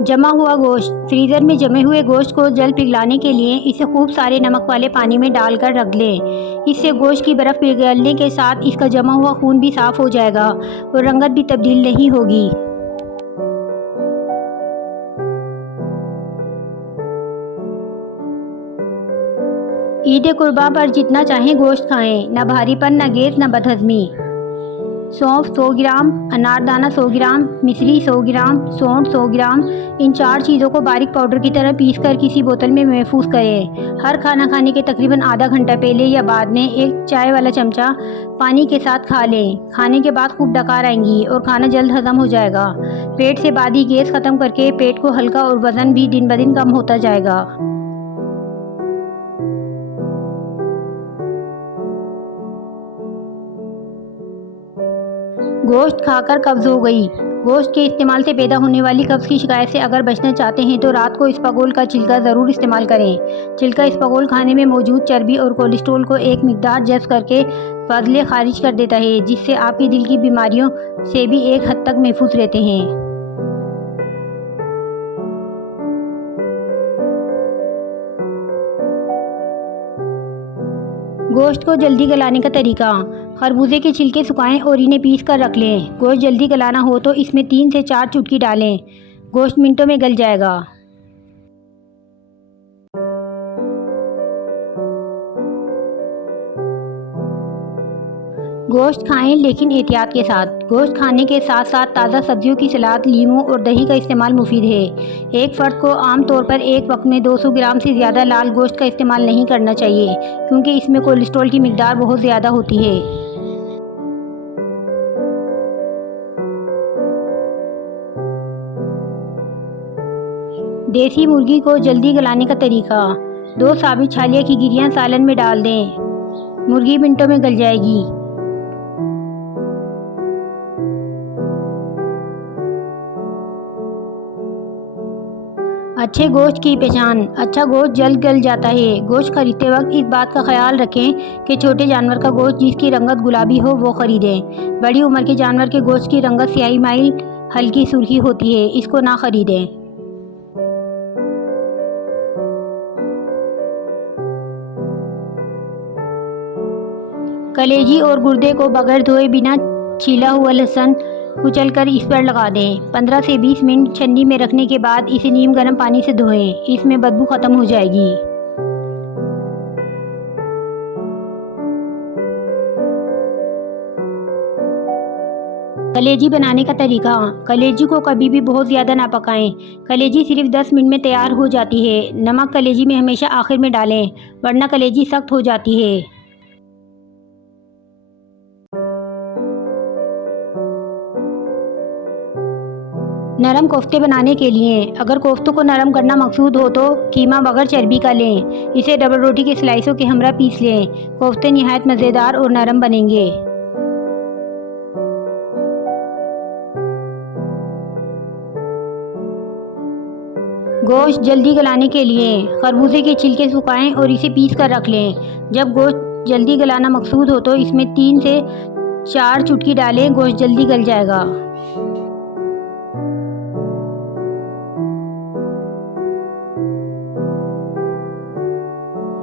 जमा हुआ गोश्त। फ्रीज़र में जमे हुए गोश्त को जल्द पिघलाने के लिए इसे खूब सारे नमक वाले पानी में डालकर रख लें। इससे गोश्त की बर्फ़ पिघलने के साथ इसका जमा हुआ खून भी साफ़ हो जाएगा और रंगत भी तब्दील नहीं होगी। ईद कुर्बान पर जितना चाहें गोश्त खाएं, न भारीपन, न गैस, न बदहज़मी। सौंफ 100 ग्राम, अनारदाना 100 ग्राम, मिश्री 100 ग्राम, सौंठ 100 ग्राम। इन 4 चीज़ों को बारीक पाउडर की तरह पीसकर किसी बोतल में महफूज करें। हर खाना खाने के तकरीबन आधा घंटा पहले या बाद में एक चाय वाला चमचा पानी के साथ खा लें। खाने के बाद खूब डकार आएंगी और खाना जल्द हजम हो जाएगा। पेट से बादी गैस ख़त्म करके पेट को हल्का और वज़न भी दिन ब दिन कम होता जाएगा। गोश्त खाकर कब्ज़ हो गई। गोश्त के इस्तेमाल से पैदा होने वाली कब्ज़ की शिकायत से अगर बचना चाहते हैं तो रात को इसबगोल का छिलका ज़रूर इस्तेमाल करें। छिलका इसबगोल खाने में मौजूद चर्बी और कोलेस्ट्रॉल को एक मिकदार जज़्ब करके फाज़ले खारिज कर देता है, जिससे आपके दिल की बीमारियों से भी एक हद तक महफूज रहते हैं। गोश्त को जल्दी गलाने का तरीका। खरबूजे के छिलके सुखाएं और इन्हें पीस कर रख लें। गोश्त जल्दी गलाना हो तो इसमें 3 से 4 चुटकी डालें। गोश्त मिनटों में गल जाएगा। गोश्त खाएं लेकिन एहतियात के साथ। गोश्त खाने के साथ साथ ताज़ा सब्जियों की सलाद, लीमू और दही का इस्तेमाल मुफीद है। एक फ़र्द को आम तौर पर एक वक्त में 200 ग्राम से ज़्यादा लाल गोश्त का इस्तेमाल नहीं करना चाहिए, क्योंकि इसमें कोलेस्ट्रॉल की मिकदार बहुत ज़्यादा होती है। देसी मुर्गी को जल्दी गलाने का तरीका। 2 साबित छालिया की गिरियाँ सालन में डाल दें। मुर्गी मिनटों में गल जाएगी। अच्छे गोश्त की पहचान। अच्छा गोश्त जल्द गल जाता है। गोश्त खरीदते वक्त इस बात का ख्याल रखें कि छोटे जानवर का गोश्त जिसकी रंगत गुलाबी हो वो ख़रीदें। बड़ी उम्र के जानवर के गोश्त की रंगत स्याही माइल हल्की सुर्खी होती है, इसको ना ख़रीदें। कलेजी और गुर्दे को बगैर धोए बिना छीला हुआ लहसुन कुचलकर इस पर लगा दें। 15 से 20 मिनट छन्नी में रखने के बाद इसे नीम गर्म पानी से धोएं। इसमें बदबू ख़त्म हो जाएगी। कलेजी बनाने का तरीका। कलेजी को कभी भी बहुत ज़्यादा ना पकाएं। कलेजी सिर्फ 10 मिनट में तैयार हो जाती है। नमक कलेजी में हमेशा आखिर में डालें, वरना कलेजी सख्त हो जाती है। नरम कोफ्ते बनाने के लिए। अगर कोफ्तों को नरम करना मकसूद हो तो कीमा बगैर चर्बी का लें। इसे डबल रोटी के स्लाइसों के हमरा पीस लें। कोफ्ते निहायत मज़ेदार और नरम बनेंगे। गोश्त जल्दी गलाने के लिए। खरबूजे के छिलके सुखाएं और इसे पीस कर रख लें। जब गोश्त जल्दी गलाना मकसूद हो तो इसमें 3 से 4 चुटकी डालें। गोश्त जल्दी गल जाएगा।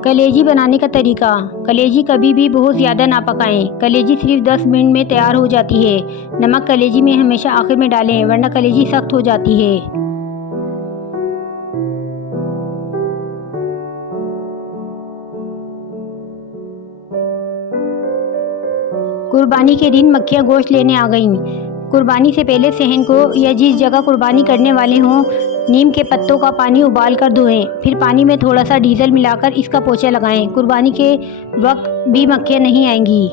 कलेजी बनाने का तरीका। कलेजी कभी भी बहुत ज़्यादा ना पकाएं। कलेजी सिर्फ 10 मिनट में तैयार हो जाती है। नमक कलेजी में हमेशा आखिर में डालें, वरना कलेजी सख्त हो जाती है। कुर्बानी के दिन मक्खियाँ गोश्त लेने आ गईं। कुर्बानी से पहले सहन को या जिस जगह कुर्बानी करने वाले हों नीम के पत्तों का पानी उबाल कर धोएं। फिर पानी में थोड़ा सा डीजल मिलाकर इसका पोछा लगाएं। कुर्बानी के वक्त भी मक्खियाँ नहीं आएंगी।